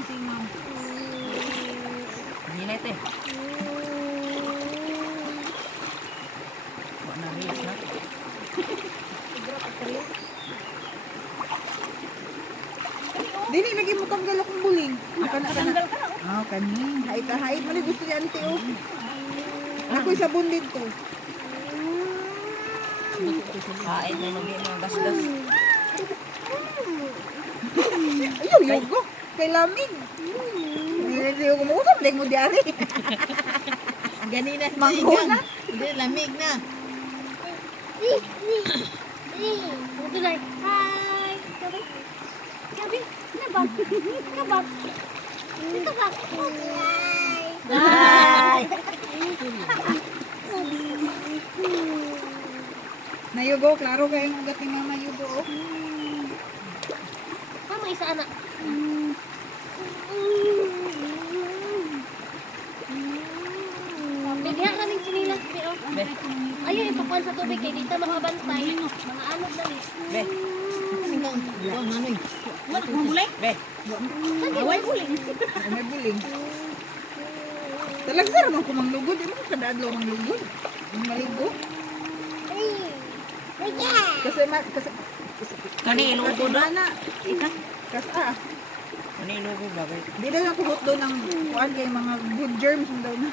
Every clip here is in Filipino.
ang singaw. Hinit eh. Wala na release na. Dili, lagi mo tanggal akong buling. Tanggal ka na. Ah, kanin. Hait. Mali gusto ni ante, oh. Ako'y sabon dito. Kain na yung mga gas-gas. Ayaw, yogo. Kay lamig. Hindi ko mausap. Hindi mo diari. Ganina Manggo na. Hindi, lamig na. Ito na. Hi. Sabi, nabag. Kabag. Ito ka. Ay! Nayugo, klaro kayo ng ugat ni mama yugo, oh. Mama, isa anak. Bigyan ka ng sinilas, pero ayaw ipakuan sa tubig kay dito makabantay. Mga anod na rin. Be, Buwan, manoy. buling? Be, Away buling. May buling. Talagsar man ko manglugod. Di mo ko kadadlaw manglugod. Maligo. Kasi kani ilugo na. na. Kasi Kani ilugo ba? Be? di daw yung kuhot doon ng kuan kay mga good germs daw na.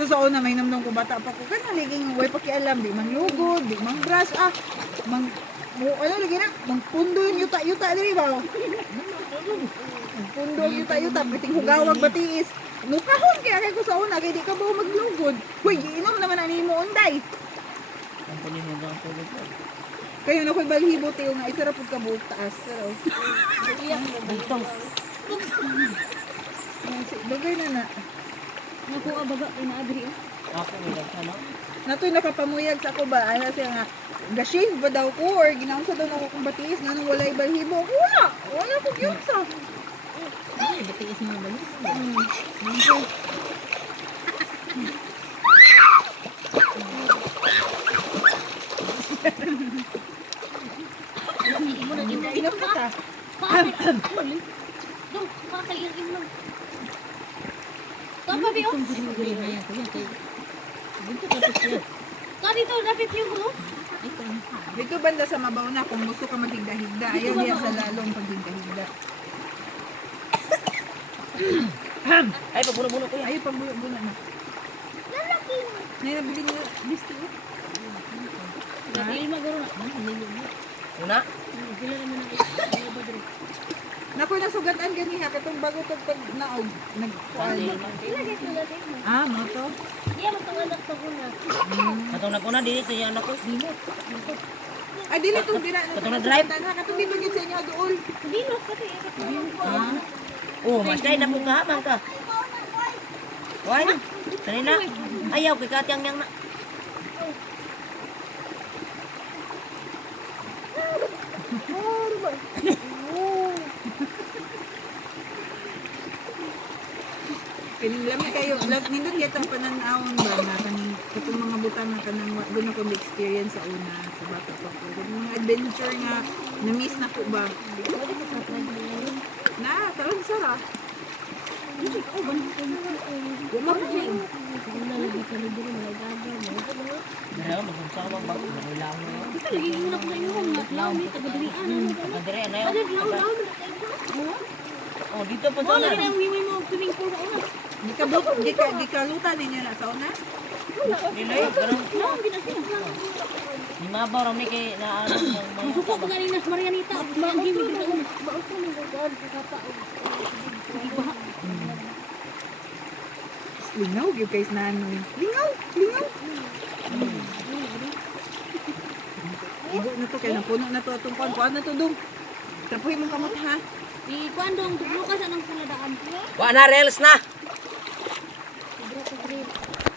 So sa una may namnong ko bata pa ko kana liging way pakialam di manglugod, di mangbras ano lagi na mangpundo yung yuta diri ba? Mangpundo yung yuta biting hugawag batiis. Nukahon kaya kay ko sa una kay di ka ba maglugod. Hoy, inom naman ani mo unday. Ang paninog ang tulog ko. Kayo na ko'y balhibo tiyo nga isa ra pud ka buok taas. Pero Bugtong. dugay na. Naku, abaga, inaabri. Ako may nagkano. Natoy nakapamuyag sa ako ba? Ano siya nga, ga-shave ba daw ko or ginaunsa daw ako kung batiis nga nung walay balhibo. Wala ko gyunsa. Ay, batiis mo ba? Inom ka ta. Dong, makakain lang. Tama, Bio? Guri na yan. Bunto ka pa siya. Kani to, napit yung bro? Dito banda sa mabaw na kung gusto ka maghigda-higda. Ayaw niya sa lalong paghigda-higda. Ay, pabuno-buno ko yan. Ayaw pagbulo-bulo na. Lalaki. Ngayon nabili niya listi. Dahil magaro na. Una? Sila naman ang badro. Nakoy nasugatan gani ha katong bago tag naog nagkuan. Sila dito natin. Ah, mo to. Iya, matang anak sa kuna. Katong naguna dili to yung anak ko. Ay dili tong dira. Katong na-drive? Katong di bagid sa inyo dool. Dino, kasi Ah. Oh, mas kay na po kahamang ka. Why? Sanina. Ayaw kay katyang yang na. Lami kayo, nindot yata ang pananawon ba na kaning katong mga butang na kanang doon ako na-experience sa una sa bata pa ko. Yung mga adventure nga na-miss na ko ba? Na, talagang sarap. Gumapin. Dara magsama ba? Manilang na yun. ito lagi yung anak na yun. Law, may tagadirian. Pagkadiri na yun. Law. Oh, dito po to Wala na. na yung wiwi mo swimming pool na una. Gikalutan ninyo na sa una? Dili, ganun. Law, ang ginasina. Di mabaw ram ni kay na ano yung mga Suko ko ganina sa Marianita. Ang gimig na una. Lingaw, yung guys na ano. Lingaw! Ibo na to, kaya napuno na to itong kuan na to dong. Tapuhin mo kamot ha. Ikuan dong, lukas anong puladaan. Wa na reels na. Sobra ko grade.